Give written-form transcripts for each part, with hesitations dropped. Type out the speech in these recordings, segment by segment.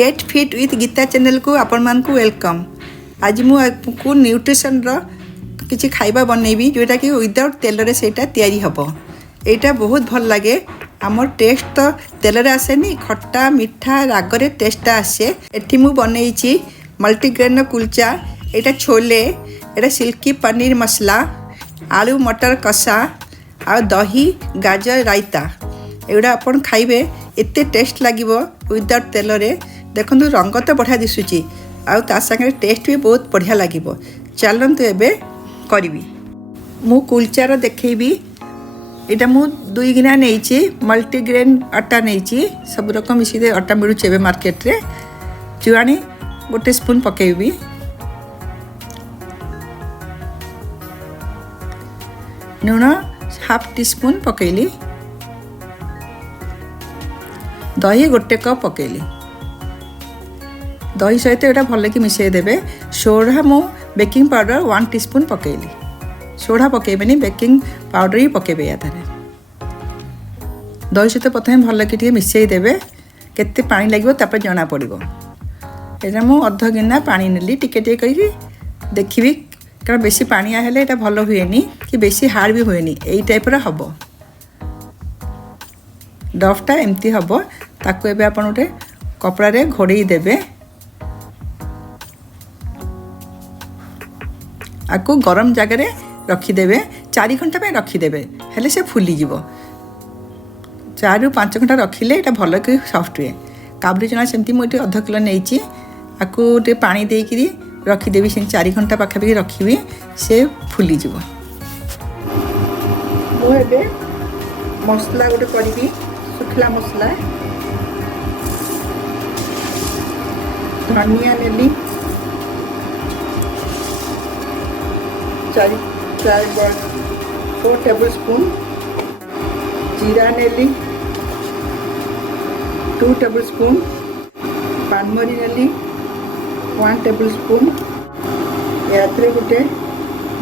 Gate fit with Geeta channel को आपण मान को वेलकम। आज मुझे न्यूट्रिशन किसी खाइबा बनैबी जोटा कि विदाउट तेल रे सेटा तैयारी हबो। एटा बहुत भल लगे। आमर टेस्ट तो तेल रे आसेनी, खट्टा मिठा रागरे टेस्टा आसे। एठी मु बनैछि मल्टीग्रेन कुलचा, एटा छोले, एटा सिल्की पनीर मसला, आलू मटर कषा आ दही गाजर रायता। एगुड़ा आपन खाइबे एते टेस्ट लागिबो विदाउट तेल रे। देखंतु रंग तो बढ़िया दिसुची आउ ता संगे टेस्ट भी बहुत बढ़िया लागिबो। चलंतु एबे करिबी। मु कुलचार देखैबी। एटा मु 2 गिना नेइछि मल्टीग्रेन आटा नेइछि। सब रकम मिसी आटा मिलुछि एबे मार्केट रे। जुआनी 1 स्पून पकेबी। लूण 1/2 टीस्पून पकेली। दही 1 कप पकेली। दही सहित एटा भल कि मिसई देबे। सोडा मु बेकिंग पाउडर 1 टीस्पून पकेली। सोडा पकेबेनी, बेकिंग पाउडर ही पकेबे या थारे। दही सहित प्रथम भल कि मिसई देबे। केते पानी लागिबो तापर जणा पड़िबो। एटा मु अध गिना पानी नेली, टिके टिके करी देखिबी। कारण बेसी पानिया हेले एटा भल हुएनी कि बेसी हार्ड भी हुएनी। एई टाइप रा हबो। डफटा एमती हबो। ताको एबे आपण उठे कपड़ा रे घोड़ेई देबे। आको गरम जगह रे रखी देबे। 4 घंटा पे रखी देबे, हेले से फुली जीवो। 4 ରୁ 5 घंटा रखिले एटा भल कि सॉफ्ट हुए। काबुली चना सेमती मु अध किलो नेइची। आको टे पानी दे कि रखी देबी। 4 घंटा पाखापाखि रखिबी, से फुली जीवो। मु एबे मसला गोटे करिबी। सुखला मसला, धनिया नेली 4 टेबल स्पून, जीरा नेली 2 टेबल स्पून, पानमरी नेली 1 टेबल स्पून। यात्रे गोटे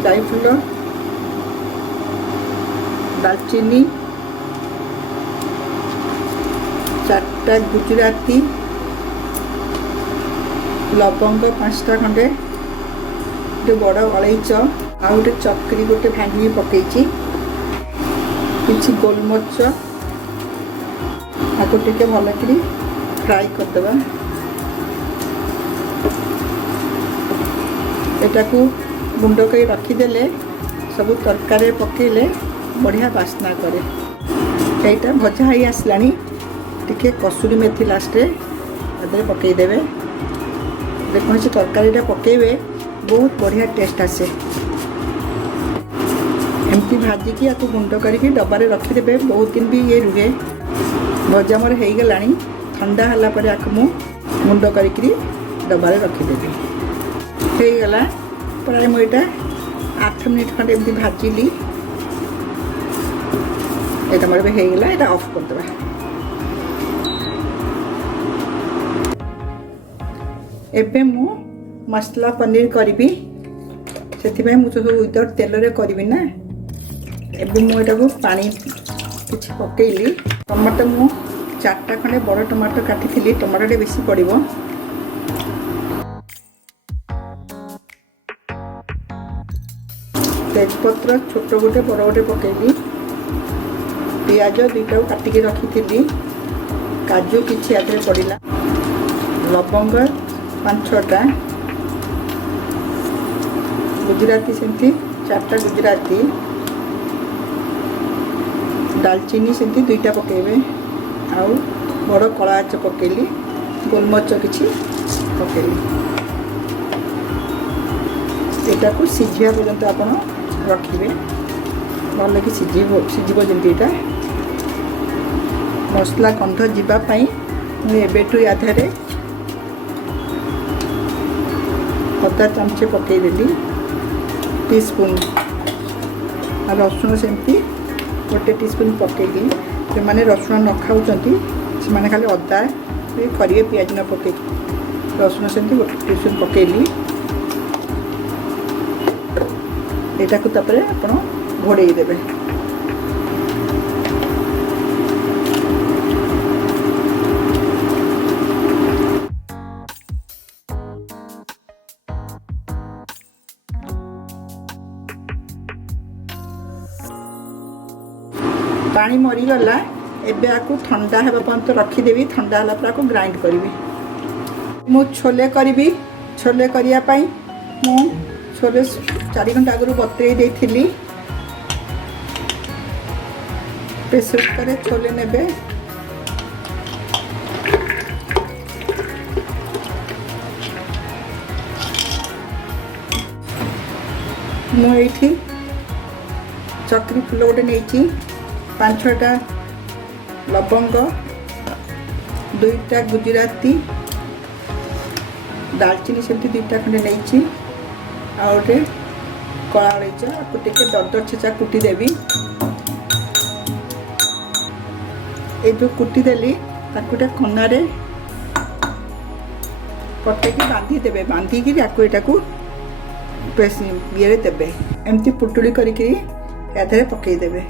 जायफल, दालचीनी, 4टा गुजराती, लवंग 5टा खंडे, गोटे बड़ अलैच आ गोटे चक्री गोटे भांगी पकईची, किसी गोलमरीच आपको टिके भल कि फ्राए करदेबा। एटा को गुंड कर रखीदेले सब तरकारी पकेले बढ़िया बास्ना करे। एटा भजा ही आसलानी। टिके कसूरी मेथी लास्ट रे पकईदेवे। जेकोसी तरकारीटा पकेबे बहुत बढ़िया टेस्ट आसे। एमती भाजिकी या गुंड करके डब्बारे रखीदेवे। बहुत दिन भी ये रुहे। भजा मोर हो गलानी। ठंडा होला पर आक मु गुंड करके डब्बारे रखीदेवी। हो गला प्राय मुझे 8 मिनट खंडे एमती भाजिली। एटा मोर हो गला। एटा ऑफ करदेबा। एबे मु मसला पनीर करी। से मुझे विदाउट तेल रे करी ना। एबे मु एटा को पानी किछि पकेली। टमाटो मु 4टा खंडे बड़ टमाटो काटी। टमाटो बेसी पड़िबो। तेजपत्र छोट गोटे बड़ गोटे पकेली। पियाज 2टा काटिकी रखी। काजू किछि आदरे पड़िला। लवंग 5-6टा, गुजराती सेमती 4टा गुजराती, दालचीनी सेमती 2टा पकेबे। आउ बड़ कलाच पकेली। गोलमरीच किछि पकेली। एटा को सिझिया पर्यंत आपण रखिबे। भल कि सिझिबो जेमती। एटा मसला गंध जीवा पई एबेठू आधारे अदा चमचे पकईदेली। टीस्पून रसुण सेमती 1 टीस्पून पकईली। जो मैंने रसुण न खाऊँगी से खाली अदा करेंगे। पियाज न पकई रसुण सेमती 1 टीस्पून पकईली। यहाँ को तापर आपण घोड़े देवे। पानी मरीगला एबे आकु ठंडा हेबा पर्यंत रखीदेवी ठंडा होला पर आकु ग्राइंड करी मु छोले करी छोले करिया पाई मु छोले 4 घंटा आगु बतुरेई देइथिली प्रेसर कुकर छोले नेबे मुझे चक्री फूल गोटे नहीं 5-6टा लवंग 2टा गुजराती दालचीनी से 2टा खंडे नहीं आउटे कला अलैच आपको दरदर छेचा कुटी देवी ये जो कुटी देली ताकुटे कनारे कटेकी बांधी देबे बांधिकी आपको ये देवे एमती पुटुड़ी करके पकईदेवे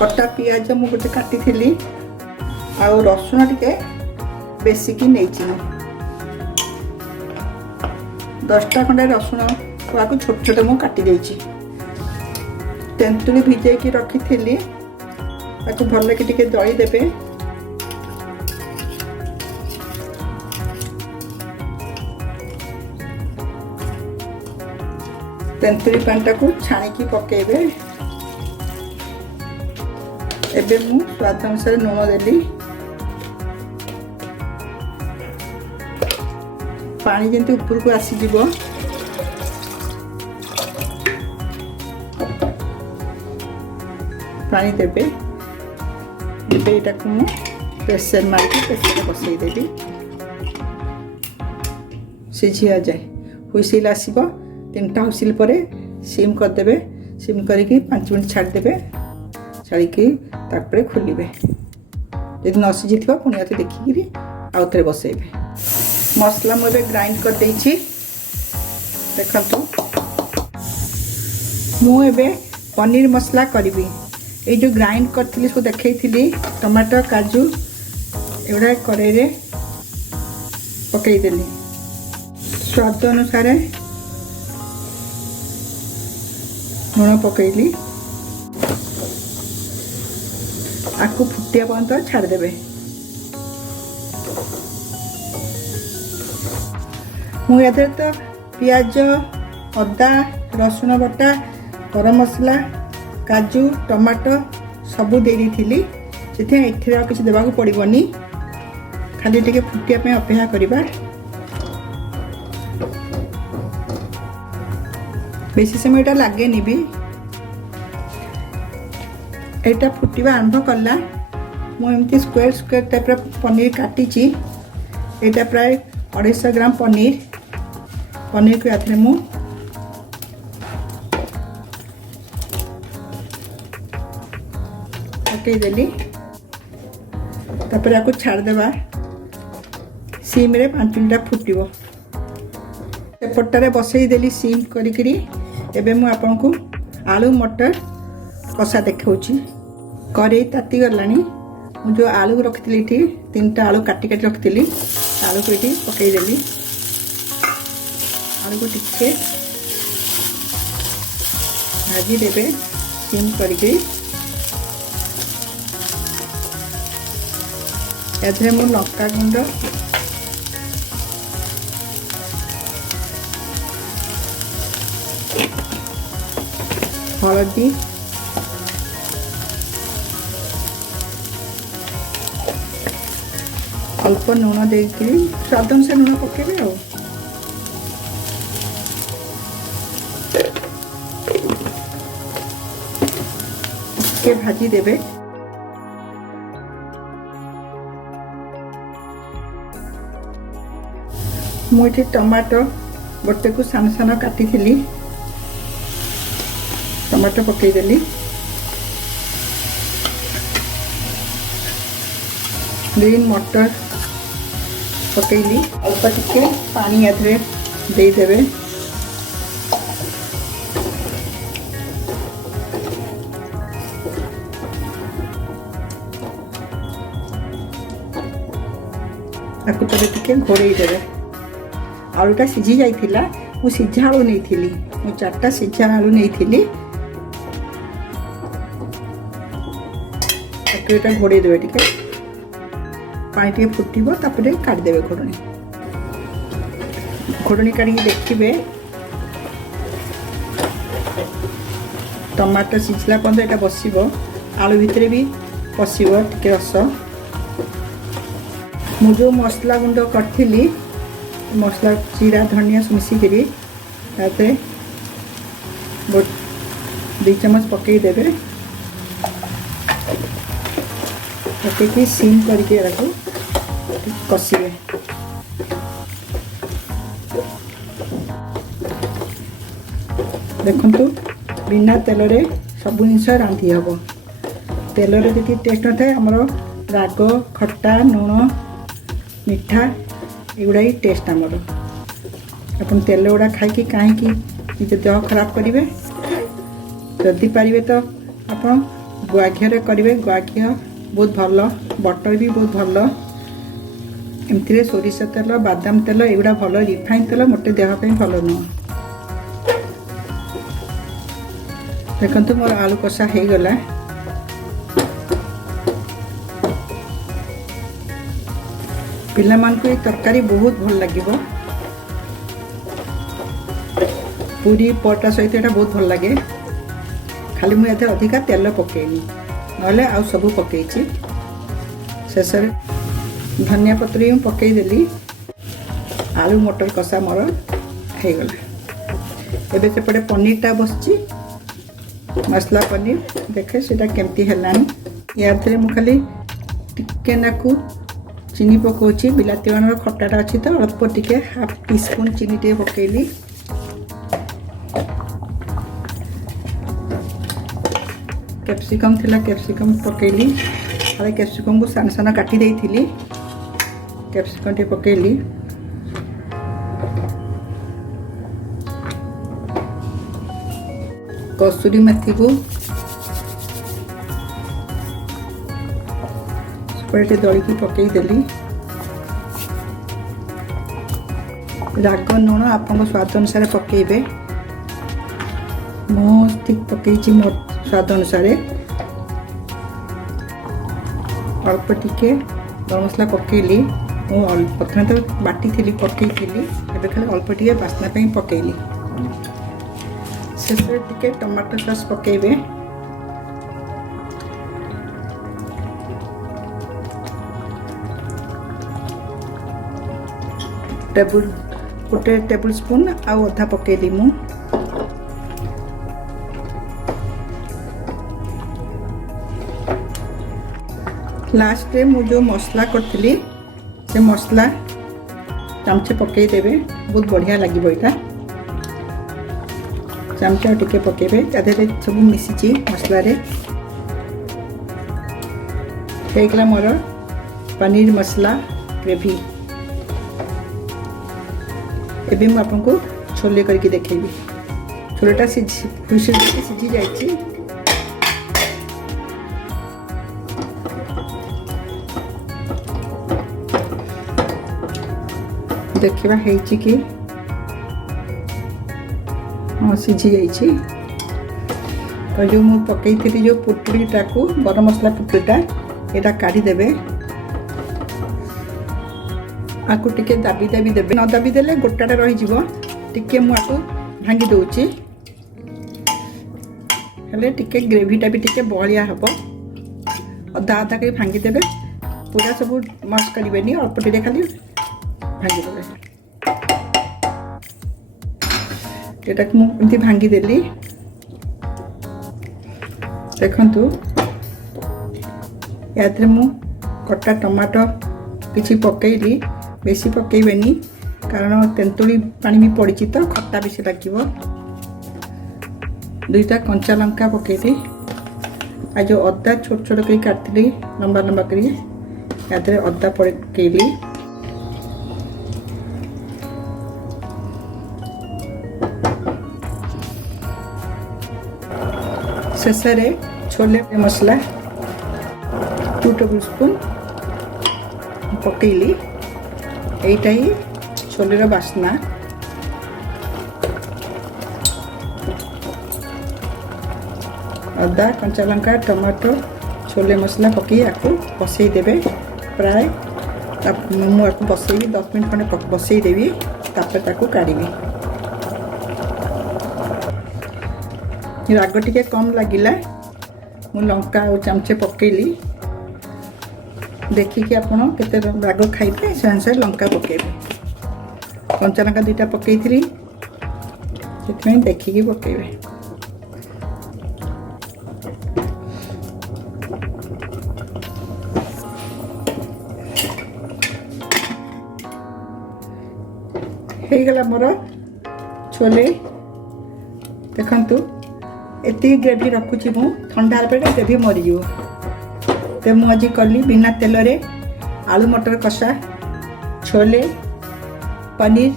कटा पियाज मु गोटे काटी थी आ रसुण टिके बेसिकी नहीं 10टा खंडे रसुण को छोट छोट मु काटी देछि तेंतुली भिजे की रखी थी भल कि टिके दली देबे तेंतुली पानी को छाणिकी पकेबे एबे मु स्वाद अनुसार लुण देली पानी जंती ऊपर को आसी जीवो पानी देबे एबे एटा को मु प्रेशर मार के प्रेशर बसई देली सिझिया जाए हुइसिल आसीबो 3टा हुइसिल पर सिम करदेवे सिम करके 5 मिनट छाड़देवे छाड़ी तापर खोलिबे यदि न सिझी थी पुणी अथे देखिकी आउ थे बसैबे मसला मुझे ग्राइंड कर देइछि देखंतु मु एबे पनीर मसला करी ये जो ग्राइंड करथिली सो देखैथिली टमाटर काजू एवढा कड़ाई रे पकई देली स्वाद अनुसार लुण पकईली आपको फुटिया पर्यंत छाड़देवे मुझे तो पियाज अदा रसुण बटा गरम मसला काजू टमाटो सबू दे दी से किसी देवाक पड़ोनी खाली टिके फुटिया पे अपेक्षा करवा बेसी समय एटा लगे भी एटा फुटिबा आरंभ कला मुझे स्क्वायर स्क्वायर टाइप पनीर काटी एटा प्राय 250 ग्राम पनीर को यात्रे मु पकई देली तापर आपको छाड़देवा सिम रे 5 मिनट फुटिबो सेपटारे बसई देली सिम करी एबे मु आपन को आलू मटर कषा देखाऊँगी कड़े ताती गलानी मु जो आलू रखी 3टा आलू काटी काटी रखी आलू को ये पकईदेली आलू को टिके भाजी देवे सिम करके एथरे मु लंका गुंड हलदी अल्प लुण देकी स्वाद अनुसार लुण पकेबे के भाजी देवे मुझे टमाटो गोटे को सान सान काटी थी टमाटो पकईदेली ग्रीन मटर पकईली अल्प टिके पानी आधे देदेवे घोड़े देवे आलूटा सीझी जाइथिला मु सिझा आलू नहीं थी मु 4टा सिझा आलू नहीं थी ଏଇଟା ଘୋଡ଼େଇ ଦେବେ ଟିକେ, ପାଣି ଟିକେ ଫୁଟିବ ତାପରେ କାଢ଼ିଦେବେ ଘୋଡ଼ଣୀ। ଘୋଡ଼ଣୀ କାଢ଼ିକି ଦେଖିବେ ଟମାଟୋ ସିଝିଲା ପର୍ଯ୍ୟନ୍ତ ଏଇଟା ବସିବ, ଆଳୁ ଭିତରେ ବି ପଶିବ ଟିକେ ରସ। ମୁଁ ଯେଉଁ ମସଲା ଗୁଣ୍ଡ କରିଥିଲି, ମସଲା ଜିରା ଧନିଆ ମିଶିକିରି ତାପରେ 2 ଚାମଚ ପକାଇଦେବେ। ପକାଇକି ସିମ୍ କରିକି ଏହାକୁ କଷିବେ। ଦେଖନ୍ତୁ ବିନା ତେଲରେ ସବୁ ଜିନିଷ ରାନ୍ଧି ହେବ। ତେଲରେ ଯଦି ଟେଷ୍ଟ ନଥାଏ ଆମର ରାଗ ଖଟା ଲୁଣ ମିଠା ଏଗୁଡ଼ା ହିଁ ଟେଷ୍ଟ ଆମର। ଆପଣ ତେଲ ଗୁଡ଼ା ଖାଇକି କାହିଁକି ନିଜ ଦେହ ଖରାପ କରିବେ? ଯଦି ପାରିବେ ତ ଆପଣ ଗୁଆ ଘିଅରେ କରିବେ। ଗୁଆ ଘିଅ ବହୁତ ଭଲ, ବଟର ବି ବହୁତ ଭଲ। ଏମିତିରେ ସୋରିଷ ତେଲ ବାଦାମ ତେଲ ଏଗୁଡ଼ା ଭଲ, ରିଫାଇନ୍ ତେଲ ମୋଟେ ଦେହ ପାଇଁ ଭଲ ନୁହଁ। ଦେଖନ୍ତୁ ମୋର ଆଳୁ କଷା ହେଇଗଲା। ପିଲାମାନଙ୍କୁ ଏ ତରକାରୀ ବହୁତ ଭଲ ଲାଗିବ। ପୁରୀ ପରଟା ସହିତ ଏଇଟା ବହୁତ ଭଲ ଲାଗେ। ଖାଲି ମୁଁ ଏଥିରେ ଅଧିକା ତେଲ ପକାଇନି, ନହେଲେ ଆଉ ସବୁ ପକାଇଛି। ଶେଷରେ ଧନିଆ ପତ୍ର ବି ମୁଁ ପକାଇଦେଲି। ଆଳୁ ମଟର କଷା ମୋର ହେଇଗଲା। ଏବେ ସେପଟେ ପନିରଟା ବସିଛି, ମସଲା ପନିର। ଦେଖେ ସେଇଟା କେମିତି ହେଲାଣି। ୟାଥିରେ ମୁଁ ଖାଲି ଟିକେ ନାକୁ ଚିନି ପକାଉଛି। ବିଲାତି ବାଣର ଖଟାଟା ଅଛି ତ ଅଳ୍ପ ଟିକେ 1/2 ଟିସ୍ପୁନ୍ ଚିନି ଟିକେ ପକାଇଲି। କ୍ୟାପ୍ସିକମ୍ ଥିଲା, କ୍ୟାପ୍ସିକମ୍ ପକାଇଲି। ଖାଲି କ୍ୟାପ୍ସିକମ୍କୁ ସାନ ସାନ କାଟି ଦେଇଥିଲି। କ୍ୟାପ୍ସିକମ୍ ଟିକେ ପକାଇଲି। କସୁରୀ ମେଥିକୁ ଟିକେ ଦଳିକି ପକାଇଦେଲି। ରାଗ ଲୁଣ ଆପଣଙ୍କ ସ୍ୱାଦ ଅନୁସାରେ ପକାଇବେ। ମୁଁ ଠିକ୍ ପକାଇଛି ମୋ ସ୍ୱାଦ ଅନୁସାରେ। ଅଳ୍ପ ଟିକେ ଗରମ ମସଲା ପକାଇଲି। ମୁଁ ପ୍ରଥମେ ତ ବାଟିଥିଲି ପକାଇଥିଲି, ଏବେ ଖାଲି ଅଳ୍ପ ଟିକେ ବାସ୍ନା ପାଇଁ ପକାଇଲି। ଶେଷରେ ଟିକେ ଟମାଟୋ ସସ୍ ପକାଇବେ। ଗୋଟେ ଟେବୁଲ ସ୍ପୁନ୍ ଆଉ ଅଧା ପକାଇଲି ମୁଁ। ଲାଷ୍ଟରେ ମୁଁ ଯେଉଁ ମସଲା କରିଥିଲି ସେ ମସଲା ଚାମଚେ ପକାଇଦେବେ। ବହୁତ ବଢ଼ିଆ ଲାଗିବ ଏଇଟା। ଚାମଚ ଟିକେ ପକାଇବେ, ତା ଦେହରେ ସବୁ ମିଶିଛି ମସଲାରେ। ହେଇଗଲା ମୋର ପନିର ମସଲା ଗ୍ରେଭି। ଏବେ ମୁଁ ଆପଣଙ୍କୁ ଛୋଲେ କରିକି ଦେଖେଇବି। ଛୋଲେଟା ସିଝି ଯାଇଛି। ଦେଖିବା ହେଇଛି କି? ହଁ, ସିଝି ଯାଇଛି। ତ ଯେଉଁ ମୁଁ ପକାଇଥିଲି ଯେଉଁ ପୁଟୁଳିଟାକୁ, ଗରମ ମସଲା ପୁଟୁଳିଟା, ଏଇଟା କାଢ଼ିଦେବେ। ଆକୁ ଟିକେ ଦାବି ଦାବି ଦେବେ। ନ ଦାବି ଦେଲେ ଗୋଟାଟା ରହିଯିବ। ଟିକେ ମୁଁ ଆକୁ ଭାଙ୍ଗି ଦେଉଛି, ହେଲେ ଟିକେ ଗ୍ରେଭିଟା ବି ଟିକେ ବହଳିଆ ହେବ। ଅଧା ଅଧା କରି ଭାଙ୍ଗିଦେବେ। ପୁରା ସବୁ ମସ୍ କରିବେନି, ଅଳ୍ପ ଟିକେ ଖାଲି ଭାଙ୍ଗିଦେବେ। ଏଟାକୁ ମୁଁ ଏମିତି ଭାଙ୍ଗିଦେଲି। ଦେଖନ୍ତୁ ୟାଥିରେ ମୁଁ କଟା ଟମାଟୋ କିଛି ପକାଇଲି। ବେଶୀ ପକାଇବେନି, କାରଣ ତେନ୍ତୁଳି ପାଣି ବି ପଡ଼ିଛି ତ ଖଟା ବେଶୀ ଲାଗିବ। 2ଟା କଞ୍ଚା ଲଙ୍କା ପକାଇଲି। ଆଉ ଯେଉଁ ଅଦା ଛୋଟ ଛୋଟ କରି କାଟିଥିଲି ଲମ୍ବା ଲମ୍ବା କରି, ୟାଥିରେ ଅଦା ପକାଇଲି। ଶେଷରେ ଛୋଲେ ମସଲା 2 ଟେବୁଲ ସ୍ପୁନ୍ ପକାଇଲି। এইটা ହିଁ ଛୋଲେର ବାସ୍ନା। ଅଦା କଞ୍ଚା ଲଙ୍କା ଟମାଟୋ छोले मसला पकई आपको बसई देबे प्राय मुझे बसैबी 10 मिनट खंडे बसई देवी तापर ताकू काढ़ी राग टिके कम लगिला मु लंका और चमचे पकेली देखिए आपड़ केते राग खाइबे से अनुसार लंका पकेबे कंचा लंका 2टा पकई थी से देखिकी पकेबे हो गला मोर छोले देखंतु एति ग्रेवी रखुची मु ठंडा पे ग्रेवी मरीज तो मुझे कली बिना तेल रे आलू मटर कषा छोले पनीर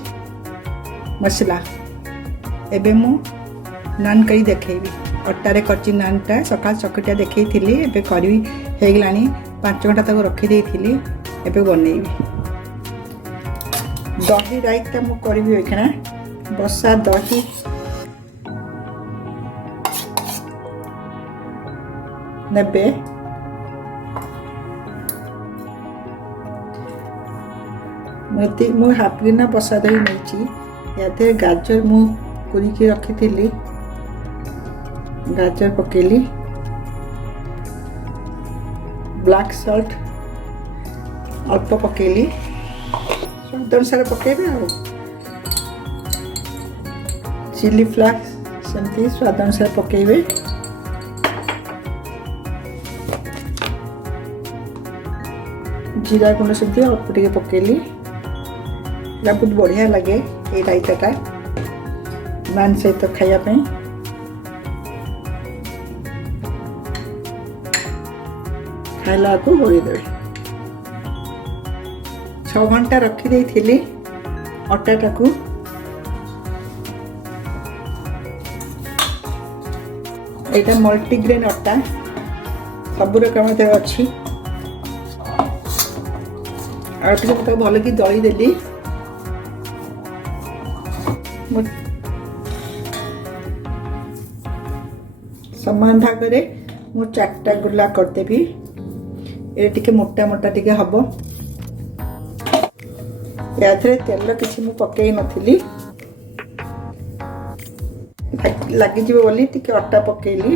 मसला एबे मु नान करी देखेबी अटारे कच्ची नानटा सकाल चकटिया देखई थिली एबे करी हो गलानी 5 घंटा तक रखी देइथिली एबे बनैबी दही राइता मु करबी एखना बसा दही नेबे मु हाफ गिना बसा दही नहीं या गाजर मु कुरिकी रखी थी गाजर पकेली ब्लैक सॉल्ट अल्प पकेली स्वाद अनुसार पकेबे आ चिली फ्लेक्स सेमती स्वाद अनुसार पकेबे जीरा गुंड से अल्प टे पकेली बहुत बढ़िया लगे ये रायताटा नान सहित तो खायापी खाइला को बोईदे 6 घंटा रखी थी अटाटा को यहाँ मल्टीग्रेन अटा सब रकम अच्छी आटे भल कि दली देली समान भाग में मु 4टा गुला करदेवी ये टिके मोटा मोटा टिके हम या तेल किसी मु पकई नथिली लगिज बोली टिके अटा पकेली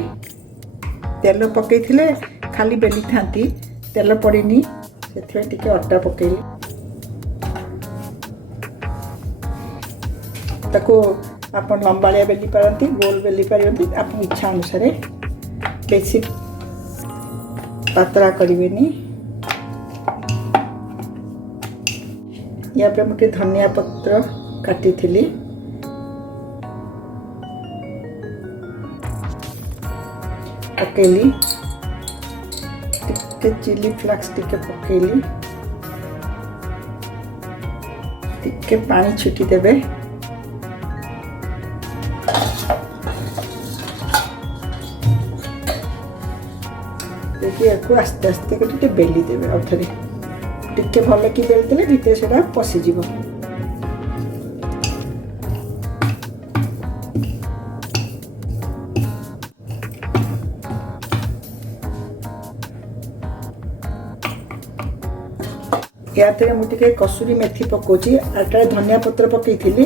तेल पकई थिले खाली बेली थांती तेल पड़ीनी से टिके अटा पकेली ताको आप लंबाड़िया बेली पारती गोल बेली पारती आप इच्छा अनुसार बेसी पतला करें या मुझे धनिया पत्र काटी थी पकेली टिके चिली फ्लेक्स टिके पकेली टिके पानी छिटी देबे देखिए आस्ते आस्ते कर बेली देवे और थे टिके भल कि बेली देले भीतर से पशिज या मुझे कसूरी मेथी पकाउची आटा धनिया पत्र पकई थी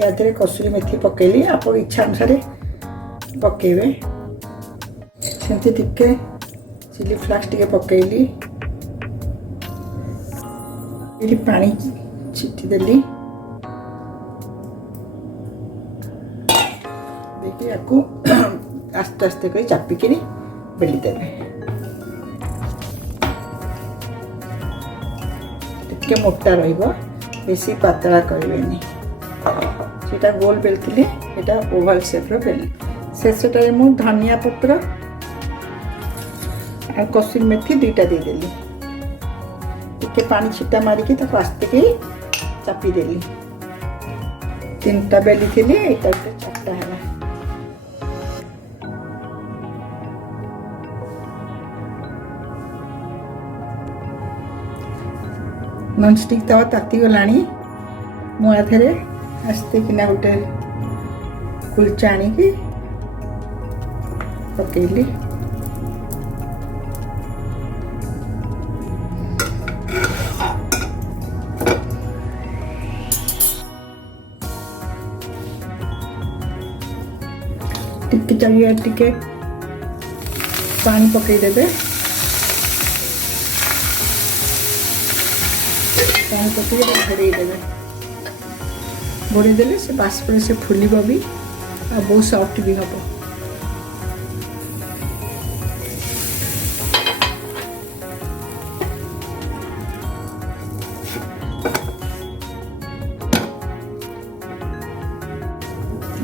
या कसूरी मेथी पकेली आप इच्छा अनुसार पकेबे सेमती टिके चिली फ्लेक्स टिके पकेली ये पानी छिटी देली देखिए आपको आस्ते आस्ते कर चापिकी बेली देवे टिके मोटा रहिबो बेसी पतला करेनि सेटा गोल बेलथिले एटा ओवल शेप रो बेली शेषटा मु धनिया पत्र कसूरी मेथी 2टा दे देली टिके पानी छिटा मारिकी ताको आस्ते के चापी देली 3टा बेली थी एटा 4टा है नॉनस्टिक तवा ताती गलानी मुझे आस्ते किना गोटे कुलचा आनिकी पकेली टिके चाहिए टिके पानी पकईदेवे पानी पकई घोड़देवे घोड़देले से बाष्प से फुल भी आ बहुत सॉफ्ट भी हम।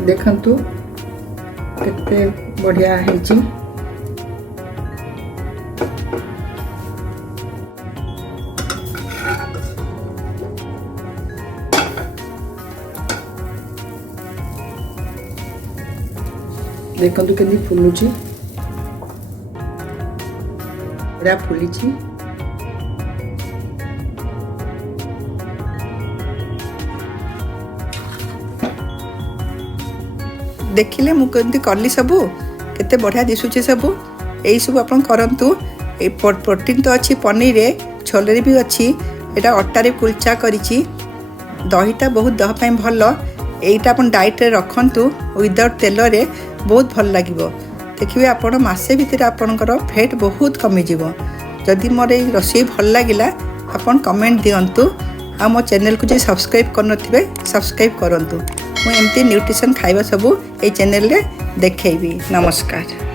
देखंतु केते बढ़िया है। देखंतु केंदी फुलुची एरा फुलीची देखिले मु केंदी करली सबू केते बढ़िया दिसुची सबू एई सब आपन करंतु ए प्रोटीन तो अच्छी पनीर रे छोले भी अच्छी एटा अट्टा रे कुलचा करिची दहीटा बहुत देह ପାଇଁ ଭଲ एटा अपन डाइट रे रखंतु विदाउट तेल रे बहुत भल लागिवो। देखिए आपण मासे भितर आपणकर फैट बहुत कमी जीवो। जदि मोर ए रोषेई भल लागिला आपण कमेंट दियंतु आ मो चैनल को जे सब्सक्राइब करनथिबे सब्सक्राइब करंतु। मु एमती न्यूट्रिशन खाइबा सबू ए चैनल रे देखैबी। नमस्कार।